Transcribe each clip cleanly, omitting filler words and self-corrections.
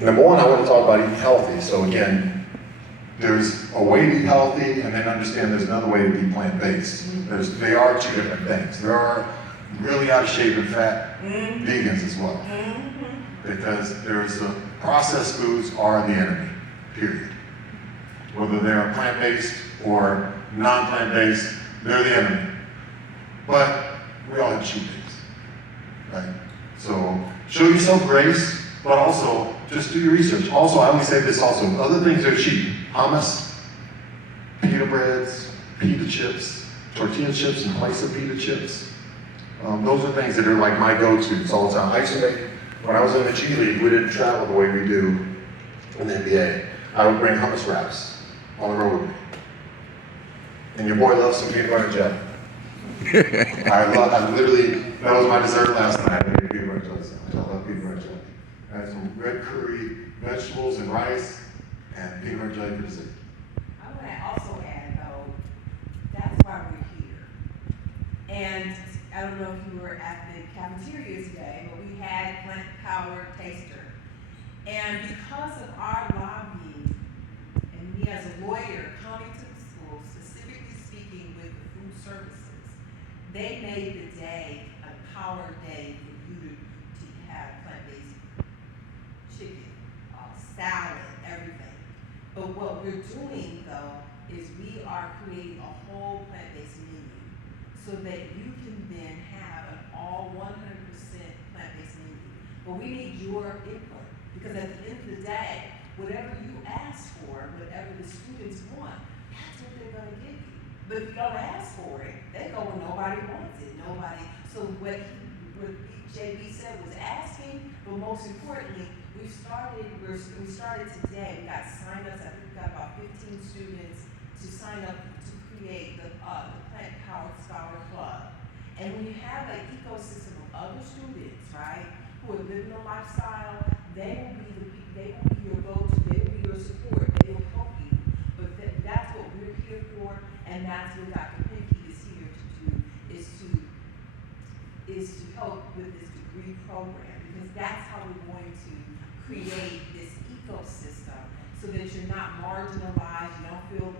Number one, I want to talk about eating healthy. So again, there's a way to eat healthy, and then understand there's another way to be plant-based. They are two different things. There are really out of shape and fat vegans as well. Because there's processed foods are the enemy, period. Whether they're plant-based or non-plant-based, they're the enemy. But we all have cheat days, right? So show yourself grace, but also just do your research. Also, I always say this also, other things are cheap. Hummus, pita breads, pita chips, tortilla chips in place of pita chips. Those are things that are like my go-tos all the time. I used to make, when I was in the G League, we didn't travel the way we do in the NBA. I would bring hummus wraps on the road with me. And your boy loves some peanut butter jelly. I literally, that was my dessert last night. I made peanut butter jelly sandwich. I love peanut butter jelly. I had some red curry, vegetables and rice, and peanut butter jelly for dessert. I want to also add, though, that's why we're here. And I don't know if you were at the cafeteria today, but we had Plant Power Taster. And because of our lobbying, and me as a lawyer coming to the school, specifically speaking with the food services, they made the day a power day for you to have plant-based chicken, salad, everything. But what we're doing, though, is we are creating a whole plant-based menu so that you can then have an all 100% plant-based menu. But we need your input, because at the end of the day, whatever you ask for, whatever the students want, that's what they're going to give you. But if you don't ask for it, they go when nobody wants it. So what JB said was asking, but most importantly, we started today. We got sign-ups. I think we got about 15 students to sign up to create the Plant Power Scholar Club. And when you have an ecosystem of other students, right, who are living a lifestyle, they will be your go-to, they will be your support, they will help you. But that's what we're here for, and that's what Dr. Pinky is here to do, is to help with this degree program, because that's how we're going to create this ecosystem so that you're not marginalized, you don't feel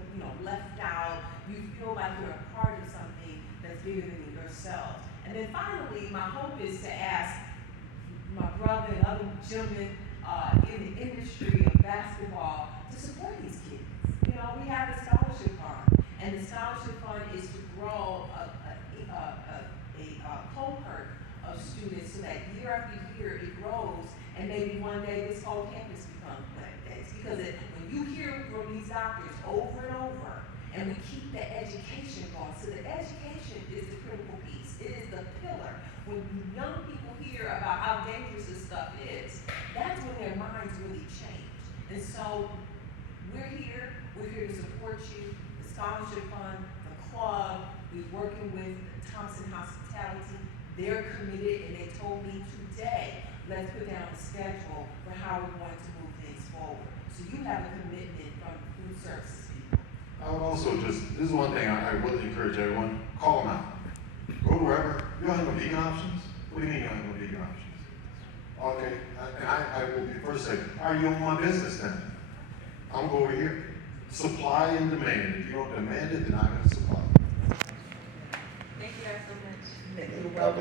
left out, you feel like you're a part of something that's bigger than yourself. And then finally, my hope is to ask my brother and other gentlemen in the industry of basketball to support these kids. We have the scholarship fund, and the scholarship fund is to grow a cohort of students so that year after year it grows, and maybe one day this whole campus becomes plant-based. Because when you hear from these doctors over and over, and we keep the education going, so the education is the critical piece. It is the pillar. When young people hear about how dangerous this stuff is, that's when their minds really change. And so we're here to support you, the scholarship fund, the club, we're working with Thompson Hospitality. They're committed, and they told me today, let's put down a schedule for how we're going to move things forward. So you have a commitment from food services people. I would also this is one thing I really encourage everyone, call them out. Go wherever. You don't have no vegan options? What do you mean you don't have no vegan options? Okay, and I will be first say, all right, you don't want my business then. I'm going to go over here. Supply and demand. If you don't demand it, then I'm going to supply. Thank you guys so much. You're welcome.